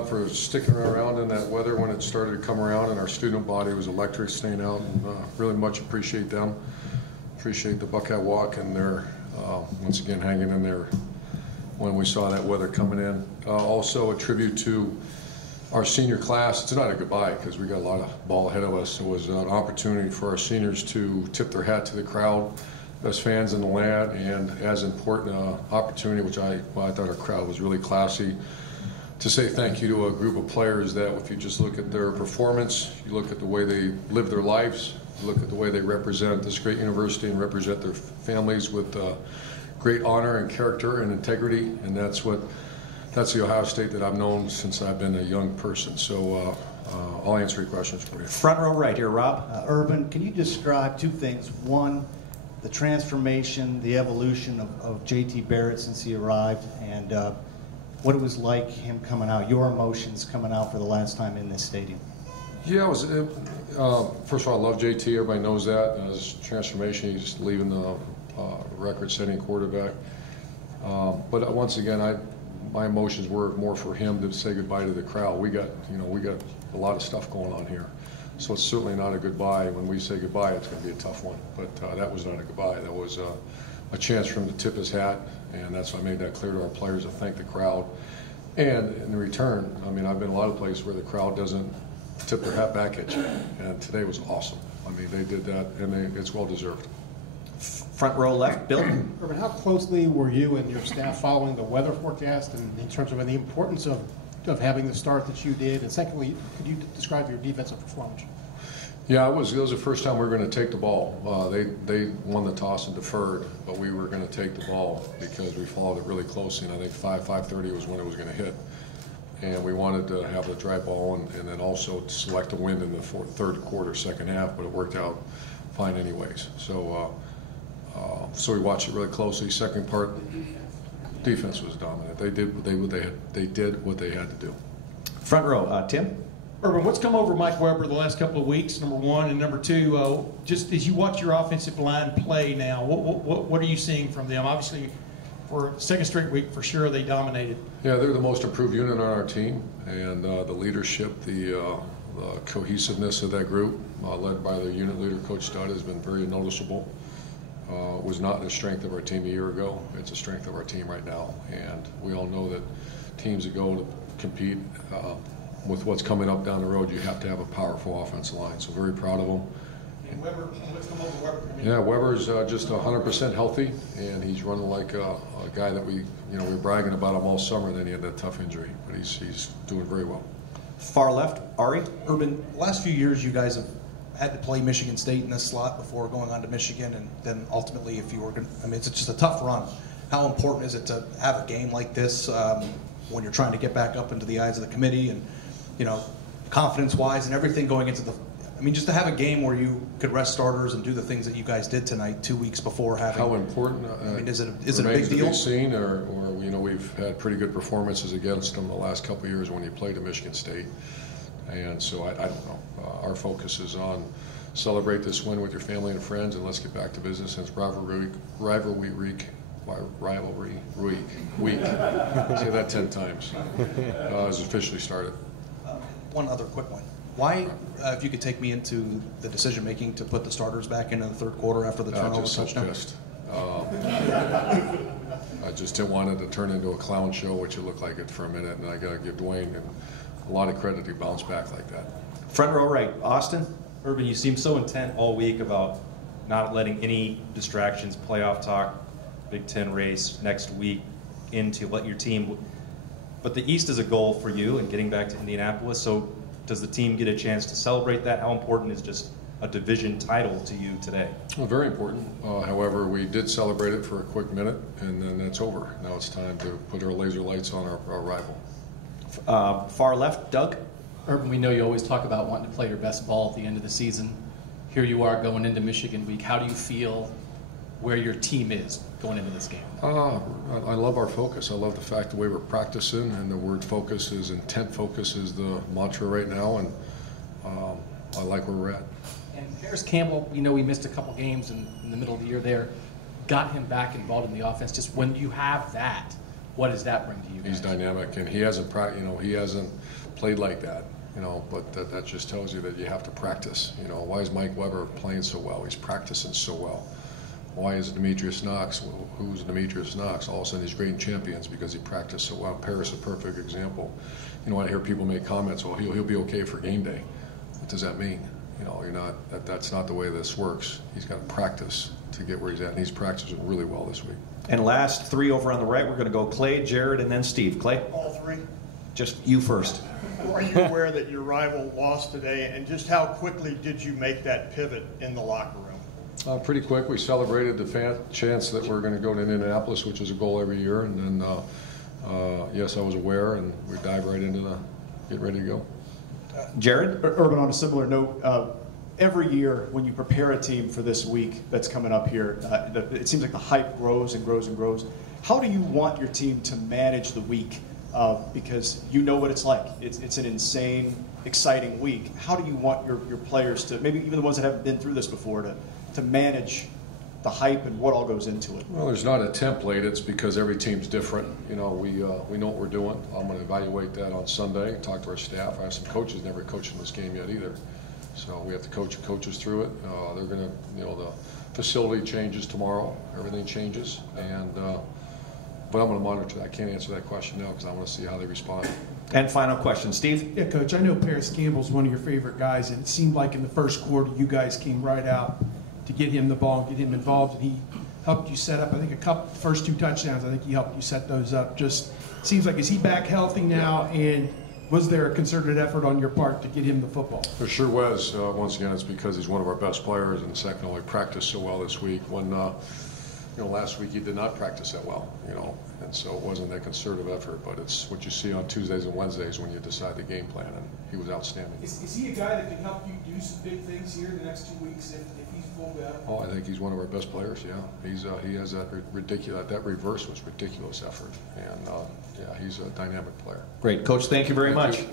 For sticking around in that weather when it started to come around, and our student body was electric staying out, and really much appreciate them. Appreciate the Buckeye Walk and their once again hanging in there when we saw that weather coming in. Also a tribute to our senior class. It's not a goodbye because we got a lot of ball ahead of us. It was an opportunity for our seniors to tip their hat to the crowd, best fans in the land, and as important opportunity, which I thought our crowd was really classy, to say thank you to a group of players that, if you just look at their performance, you look at the way they live their lives, you look at the way they represent this great university and represent their families with great honor and character and integrity, and that's the Ohio State that I've known since I've been a young person. So I'll answer your questions for you. Front row right here, Rob. Urban, can you describe two things? One, the transformation, the evolution of JT Barrett since he arrived, and what it was like him coming out, your emotions coming out for the last time in this stadium. Yeah, first of all, I love JT. Everybody knows that. His transformation, he's leaving the record-setting quarterback. But once again, my emotions were more for him to say goodbye to the crowd. We got a lot of stuff going on here, so it's certainly not a goodbye. When we say goodbye, it's going to be a tough one. But that was not a goodbye. That was a chance for him to tip his hat, and that's why I made that clear to our players to thank the crowd. And in return, I mean, I've been a lot of places where the crowd doesn't tip their hat back at you, and today was awesome. I mean, they did that, and it's well deserved. Front row left, Bill. Urban, how closely were you and your staff following the weather forecast, and in terms of the importance of having the start that you did? And secondly, could you describe your defensive performance? Yeah, it was the first time we were going to take the ball. They won the toss and deferred, but we were going to take the ball because we followed it really closely, and I think 5:30 was when it was going to hit. And we wanted to have the dry ball and then also select a win in the third quarter, second half, but it worked out fine anyways. So so we watched it really closely. Second part, defense was dominant. They did what they had to do. Front row, Tim. Urban, what's come over Mike Weber the last couple of weeks, number one, and number two, just as you watch your offensive line play now, what are you seeing from them? Obviously, for second straight week, for sure, they dominated. Yeah, they're the most improved unit on our team, and the leadership, the cohesiveness of that group, led by the unit leader, Coach Studd, has been very noticeable. Was not the strength of our team a year ago. It's the strength of our team right now, and we all know that teams that go to compete with what's coming up down the road, you have to have a powerful offensive line. So very proud of them. And Weber, what's come over Weber? Yeah, Weber's just 100% healthy, and he's running like a guy that we were bragging about him all summer. And then he had that tough injury, but he's doing very well. Far left, Ari. Urban, last few years you guys have had to play Michigan State in this slot before going on to Michigan, and then ultimately, if you were going, I mean, it's just a tough run. How important is it to have a game like this when you're trying to get back up into the eyes of the committee, and confidence-wise and everything going into the? I mean, just to have a game where you could rest starters and do the things that you guys did tonight 2 weeks before having. How important? I mean, is it a big deal? To be seen, or we've had pretty good performances against them the last couple of years when you played at Michigan State, and so I don't know. Our focus is on celebrate this win with your family and friends, and let's get back to business. Since rivalry week. Say that 10 times. Has officially started. One other quick one. Why, if you could take me into the decision making to put the starters back into the third quarter after the turnover touchdown? Pissed. I just didn't want it to turn into a clown show, which it looked like it for a minute, and I got to give Dwayne a lot of credit. He bounced back like that. Front row right, Austin. Urban, you seem so intent all week about not letting any distractions, playoff talk, Big Ten race next week, into let your team. But the East is a goal for you and getting back to Indianapolis. So does the team get a chance to celebrate that? How important is just a division title to you today? Well, very important. However, we did celebrate it for a quick minute, and then it's over. Now it's time to put our laser lights on our rival. Far left, Doug. Urban, we know you always talk about wanting to play your best ball at the end of the season. Here you are going into Michigan week. How do you feel where your team is going into this game? I love our focus. I love the fact the way we're practicing, and the word focus is intent focus is the mantra right now, and I like where we're at. And Paris Campbell, we know he missed a couple games in the middle of the year there, got him back involved in the offense. Just when you have that, What does that bring to you guys? He's dynamic, and he hasn't played like that, but that just tells you that you have to practice. Why is Mike Weber playing so well? He's practicing so well. Why is Demetrius Knox? Well, who's Demetrius Knox? All of a sudden he's great in champions because he practiced so well. Paris, a perfect example. I hear people make comments, well, he'll be okay for game day. What does that mean? That's not the way this works. He's got to practice to get where he's at, and he's practicing really well this week. And last three over on the right, we're going to go Clay, Jared, and then Steve. Clay? All three? Just you first. Are you aware that your rival lost today, and just how quickly did you make that pivot in the locker room? Pretty quick. We celebrated the chance that we're going to go to Indianapolis, which is a goal every year, and then yes, I was aware, and we dive right into the get ready to go. Jared? Urban, on a similar note, every year when you prepare a team for this week that's coming up here, it seems like the hype grows and grows and grows. How do you want your team to manage the week? Because you know what it's like. It's an insane, exciting week. How do you want your players to, maybe even the ones that haven't been through this before, to manage the hype and what all goes into it? Well, there's not a template. It's because every team's different. We know what we're doing. I'm going to evaluate that on Sunday, talk to our staff. I have some coaches never coached in this game yet either. So we have to coach coaches through it. They're going to, the facility changes tomorrow. Everything changes, and but I'm going to monitor that. I can't answer that question now because I want to see how they respond. And final question, Steve? Yeah, Coach, I know Paris Campbell's one of your favorite guys, and it seemed like in the first quarter you guys came right out to get him the ball and get him involved, and he helped you set up, I think, first two touchdowns, I think he helped you set those up. Just seems like, is he back healthy now, and was there a concerted effort on your part to get him the football? There sure was. Once again, it's because he's one of our best players, and secondly, practiced so well this week. When last week he did not practice that well, and so it wasn't that concerted effort. But it's what you see on Tuesdays and Wednesdays when you decide the game plan, and he was outstanding. Is he a guy that can help you do some big things here in the next 2 weeks if he's full go? Oh, I think he's one of our best players. Yeah, he has that ridiculous. That reverse was ridiculous effort, and yeah, he's a dynamic player. Great, Coach. Thank you very Thank much. you.